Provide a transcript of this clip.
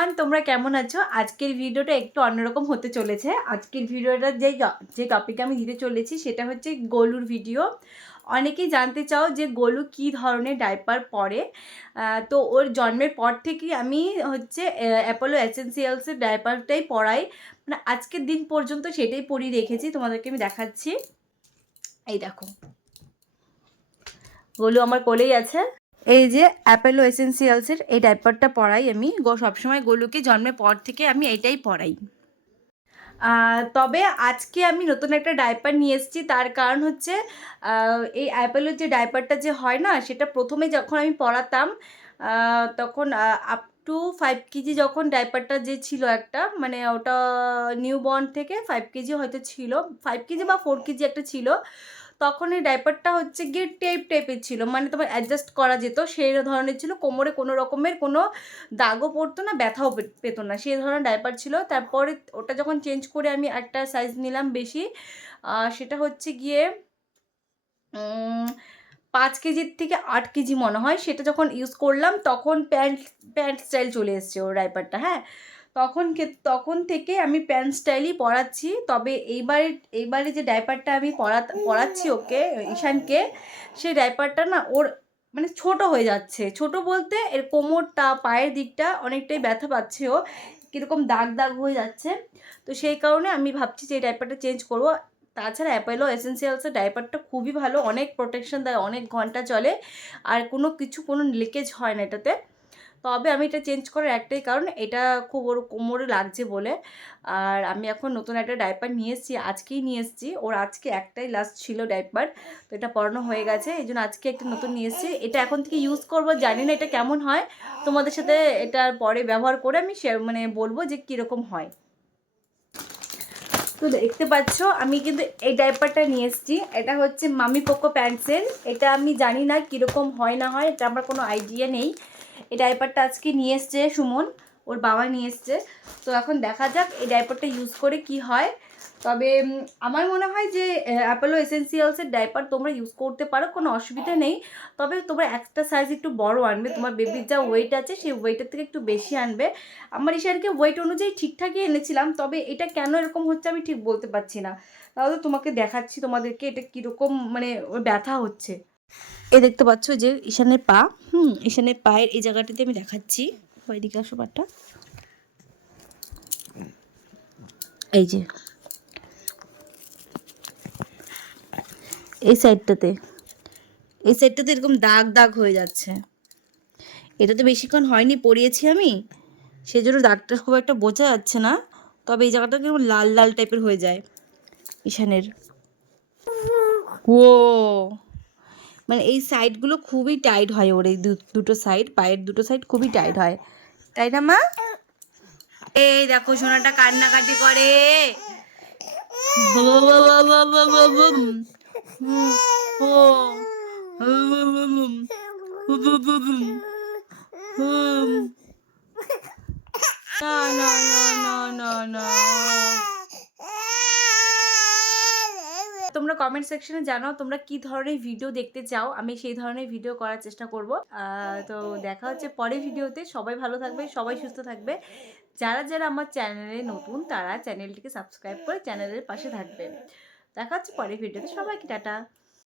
Everyone, তোমরা কেমন আছো? আজকের ভিডিওটা একটু অন্যরকম হতে চলেছে। আজকের ভিডিওটা যে টপিকে আমি দিতে চলেছি সেটা হচ্ছে গোলুর ভিডিও। অনেকেই জানতে চাও যে গোলু কী ধরনের ডাইপার পরে। তো ওর জন্মের পর থেকেই আমি হচ্ছে অ্যাপোলো এসেন্সিয়ালসের ডাইপারটাই পরাই, মানে আজকের দিন পর্যন্ত সেটাই পরিয়ে রেখেছি। তোমাদেরকে আমি দেখাচ্ছি, এই দেখো গোলু আমার কোলেই আছে। এই যে অ্যাপোলো এসেন্সিয়ালসের এই ডাইপারটা পরাই আমি সবসময় গোলুকে জন্মের পর থেকে আমি এটাই পরাই। তবে আজকে আমি নতুন একটা ডাইপার নিয়ে এসেছি, তার কারণ হচ্ছে এই অ্যাপোলোর যে ডাইপারটা যে হয় না, সেটা প্রথমে যখন আমি পরাতাম তখন আপ টু 5 কেজি যখন ডাইপারটা যে ছিল একটা, মানে ওটা নিউ বর্ন থেকে 5 কেজি হয়তো ছিল, 5 কেজি বা 4 কেজি একটা ছিল। তখন এই ডাইপারটা হচ্ছে গিয়ে টাইপের ছিল, মানে তোমার অ্যাডজাস্ট করা যেত সেই ধরনের ছিল। কোমরে কোনো রকমের কোনো দাগও পড়তো না, ব্যথাও পেতো না, সেই ধরনের ডাইপার ছিল। তারপরে ওটা যখন চেঞ্জ করে আমি একটা সাইজ নিলাম বেশি, সেটা হচ্ছে গিয়ে 5 কেজির থেকে 8 কেজি মনে হয়। সেটা যখন ইউজ করলাম তখন প্যান্ট স্টাইল চলে এসছে ওর ডাইপারটা। হ্যাঁ, তখন থেকে আমি প্যান্ট স্টাইলই পরাচ্ছি। তবে এইবারে যে ডাইপারটা আমি পরাচ্ছি ওকে, ঈশানকে, সেই ডাইপারটা না ওর মানে ছোট হয়ে যাচ্ছে। ছোট বলতে এর কোমরটা, পায়ের দিকটা অনেকটাই ব্যথা পাচ্ছে, ও কীরকম দাগ দাগ হয়ে যাচ্ছে। তো সেই কারণে আমি ভাবছি যে এই ডাইপারটা চেঞ্জ করব। তাছাড়া অ্যাপোলো এসেন্সিয়ালসের ডাইপারটা খুবই ভালো, অনেক প্রোটেকশন দেয়, অনেক ঘন্টা চলে, আর কোনো লিকেজ হয় না এটাতে। তবে আমি এটা চেঞ্জ করার একটাই কারণ, এটা খুব ওর কোমরে লাগছে বলে। আর আমি এখন নতুন একটা ডাইপার নিয়ে এসেছি, আজকেই নিয়ে এসেছি। ওর আজকে একটাই লাস্ট ছিল ডাইপার, তো এটা পরানো হয়ে গেছে, এই জন্য আজকে একটা নতুন নিয়ে এসেছি। এটা এখন থেকে ইউজ করব, জানি না এটা কেমন হয়। তোমাদের সাথে এটার পরে ব্যবহার করে আমি মানে বলবো যে কীরকম হয়। তো দেখতে পাচ্ছ আমি কিন্তু এই ডাইপারটা নিয়ে এসেছি। এটা হচ্ছে মামি পোকো প্যান্টসের। এটা আমি জানি না কীরকম হয় না হয়, এটা আমার কোনো আইডিয়া নেই। এই ডাইপারটা আজকে নিয়ে এসছে সুমন, ওর বাবা নিয়ে এসছে। তো এখন দেখা যাক এই ডাইপারটা ইউজ করে কি হয়। তবে আমার মনে হয় যে অ্যাপোলো এসেন্সিয়ালসের ডাইপার তোমরা ইউজ করতে পারো, কোনো অসুবিধা নেই। তবে তোমরা একটা সাইজ একটু বড় আনবে, তোমার বেবির যা ওয়েট আছে সেই ওয়েটের থেকে একটু বেশি আনবে। আমার ঈশানকে ওয়েট অনুযায়ী ঠিকঠাকই এনেছিলাম, তবে এটা কেন এরকম হচ্ছে আমি ঠিক বলতে পারছি না। তাহলে তোমাকে দেখাচ্ছি তোমাদেরকে এটা কীরকম মানে ওর ব্যথা হচ্ছে। এই দেখতে পাচ্ছ যে ঈশানের পা, ঈশানের পায়ের এই জায়গাটাতে আমি দেখাচ্ছি। ওইদিকে আসো পাটা, এই যে এই সাইডটাতে এরকম দাগ দাগ হয়ে যাচ্ছে। এটা তো বেশিক্ষণ হয়নি পরিয়েছি আমি, সেই জন্য দাগটা খুব একটা বোঝা যাচ্ছে না। তবে এই জায়গাটা কেমন লাল লাল টাইপের হয়ে যায় ঈশানের। ও মানে এই সাইডগুলো খুবই টাইট হয় ওর, এই দুটো সাইড, পায়ের দুটো সাইড খুবই টাইট হয়, তাই না মা? এই দেখো সোনাটা কান্নাকাটি করে। না না না না না না, তোমরা কমেন্ট সেকশনে জানাও তোমরা কি ধরনের ভিডিও দেখতে চাও, আমি সেই ধরনের ভিডিও করার চেষ্টা করব। তো দেখা হচ্ছে পরের ভিডিওতে। সবাই ভালো থাকবে, সবাই সুস্থ থাকবে। যারা যারা আমার চ্যানেলে নতুন তারা চ্যানেলটিকে সাবস্ক্রাইব করে চ্যানেলের পাশে থাকবে। দেখা হচ্ছে পরের ভিডিওতে। সবাইকে টাটা।